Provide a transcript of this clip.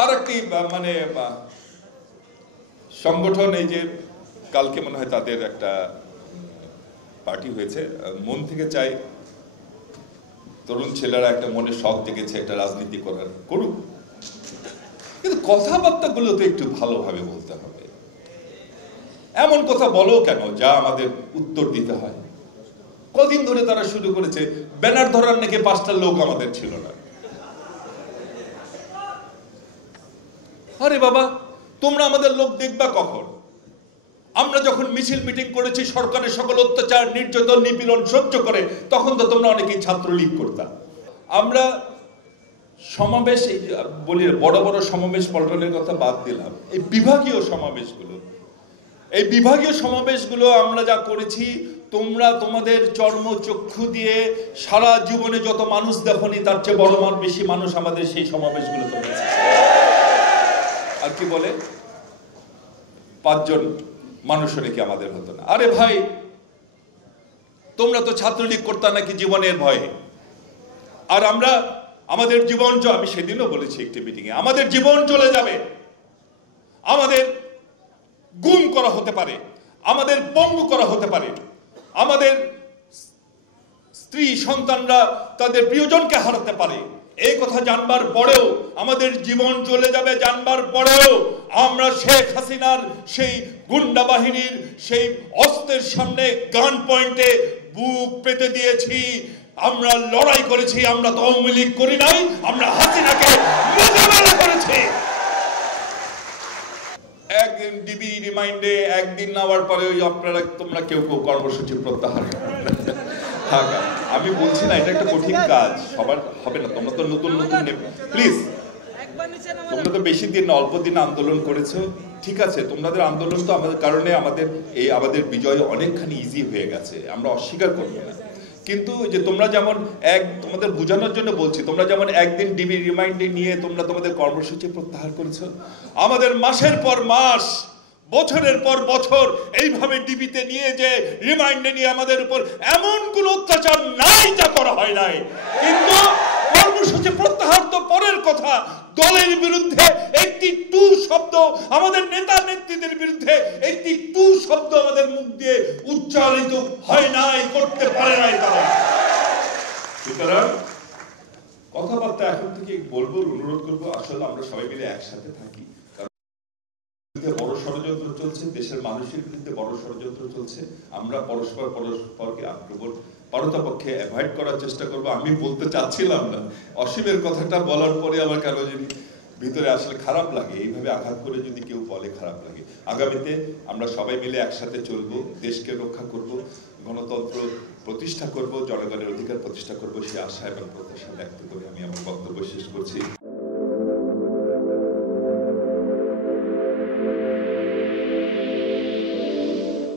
আর একটি মানে সংগঠন, এই যে কালকে মনে হয় তাদের একটা পার্টি হয়েছে, মন থেকে চাই তরুণ ছেলেরা একটা মনে শখ জেগেছে একটা রাজনীতি করার, করুক, কিন্তু কথাবার্তাগুলো তো একটু ভালোভাবে বলতে হবে। এমন কথা বলো কেন যা আমাদের উত্তর দিতে হয়? কদিন ধরে তারা শুরু করেছে ব্যানার ধরার নাকি 5টা লোক আমাদের ছিল না। আরে বাবা, তোমরা আমাদের লোক দেখবা কখন? আমরা যখন মিছিল মিটিং করেছি সরকারের সকল অত্যাচার নির্যাতন নিপীড়ন সহ্য করে, তখন তো তোমরা অনেকেই ছাত্রলীগ করতাম। আমরা সমাবেশ বলি, বড় বড় সমাবেশ পল্টনের কথা বাদ দিলাম, এই বিভাগীয় সমাবেশগুলো আমরা যা করেছি, তোমরা তোমাদের চর্মচক্ষু দিয়ে সারা জীবনে যত মানুষ দেখনি তার চেয়ে বড় বেশি মানুষ আমাদের সেই সমাবেশগুলো করেছে। আর কি বলে 5 জন মানুষও নাকি আমাদের হতো না। আরে ভাই, তোমরা তো ছাত্রলীগ করতা নাকি জীবনের ভয়ে, আর আমরা আমাদের জীবন, আমি সেদিনও বলেছি একটি মিটিংয়ে, আমাদের জীবন চলে যাবে, আমাদের গুম করা হতে পারে, আমাদের পঙ্গু করা হতে পারে, আমাদের স্ত্রী সন্তানরা তাদের প্রিয়জনকে হারাতে পারে, এই কথা জানবার পরেও, আমাদের জীবন চলে যাবে জানবার পরেও আমরা শেখ হাসিনার সেই গুন্ডা বাহিনীর সেই অস্ত্রের সামনে গান পয়েন্টে বুক পেতে দিয়েছি। আমরা লড়াই করেছি, আমরা তো আওয়ামী লীগ করি নাই, আমরা হাসিনাকে মোকাবেলা করেছি। একদিন ডিবি রিমাইন্ডে একদিন নেওয়ার পরে তোমরা কেউ কর্মসূচি প্রত্যাহার আমি বলছি না এটা একটা কঠিন কাজ, সবার হবে না। তোমরা তো নতুন প্লিজ, তোমরা তো বেশি দিন অল্প দিন আন্দোলন করেছো, ঠিক আছে, তোমাদের আন্দোলন তো আমাদের কারণে আমাদের বিজয় অনেকখানি ইজি হয়ে গেছে, আমরা অস্বীকার করবো না। কিন্তু যে তোমরা যেমন তোমাদের বোঝানোর জন্য বলছি, তোমরা যেমন একদিন ডিবি রিমাইন্ডে নিয়ে তোমরা তোমাদের কর্মসূচি প্রত্যাহার করেছো, আমাদের মাসের পর মাস বছরের পর বছর এইভাবে ডিবিতে নিয়ে যে রিমাইন্ডে নিয়ে আমাদের উপর এমন কোন অত্যাচার নাই যা করা হয় নাই। কিন্তু কর্মসূচি প্রত্যাহার তো পরের কথা, দলের বিরুদ্ধে একটি টু শব্দ, আমাদের নেতা নেত্রীদের বিরুদ্ধে একটি টু শব্দ আমাদের মুখ দিয়ে উচ্চারিত হয় নাই, করতে পারে নাই তারা। সুতরাং কথাবার্তা এখন থেকে বলবো, অনুরোধ করবো, আসলে আমরা সবাই মিলে একসাথে থাকি। বড় ষড়যন্ত্র চলছে, দেশের মানুষের বিরুদ্ধে বড় ষড়যন্ত্র চলছে, আমরা পরস্পরকে আক্রমণ পারতপক্ষে অ্যাভয়েড করার চেষ্টা করবো। আমি বলতে চাচ্ছিলাম না, অসীমের কথাটা বলার পরে আমার কেন যদি ভিতরে আসলে খারাপ লাগে, এইভাবে আঘাত করে যদি কেউ বলে খারাপ লাগে। আগামীতে আমরা সবাই মিলে একসাথে চলবো, দেশকে রক্ষা করব, গণতন্ত্র প্রতিষ্ঠা করব, জনগণের অধিকার প্রতিষ্ঠা করব, সে আশা এবং প্রত্যাশা ব্যক্ত করে আমি আমার বক্তব্য শেষ করছি।